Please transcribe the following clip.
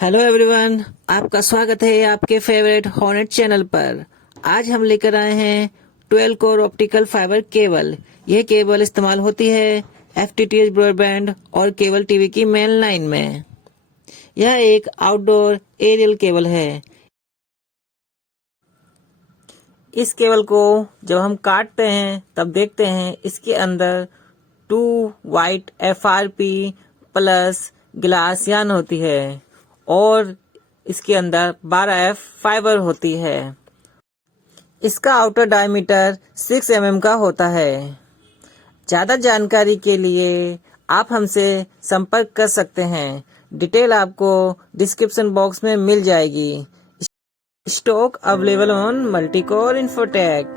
Hello everyone, आपका स्वागत है आपके फेवरेट हॉर्नेट चैनल पर। आज हम लेकर आए हैं 12 कोर ऑप्टिकल फाइबर केबल। यह केबल इस्तेमाल होती है एफटीटीएच ब्रॉडबैंड और केबल टीवी की मेन लाइन में। यह एक आउटडोर एरियल केबल है। इस केबल को जब हम काटते हैं तब देखते हैं इसके अंदर 2 वाइट FRP प्लस ग्लास यान होती है और इसके अंदर 12F फाइबर होती है। इसका आउटर डायमीटर 6 mm का होता है। ज़्यादा जानकारी के लिए आप हमसे संपर्क कर सकते हैं। डिटेल आपको डिस्क्रिप्शन बॉक्स में मिल जाएगी। Stock available on multicore infotech.